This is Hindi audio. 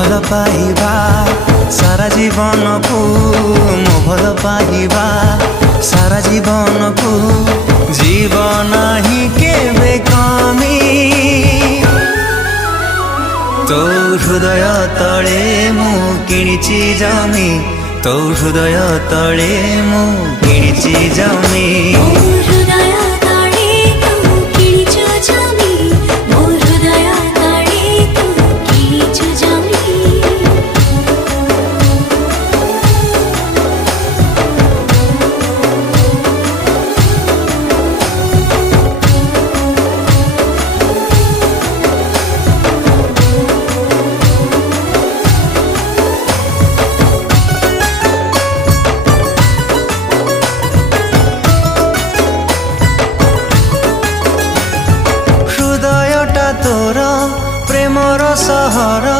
भल पाइबा सारा जीवन को मो भल पाइबा सारा जीवन को जीवन ही केबे कमी तो हृदय तले मु किणिची जमी तो हृदय तले मु किणिची जमी।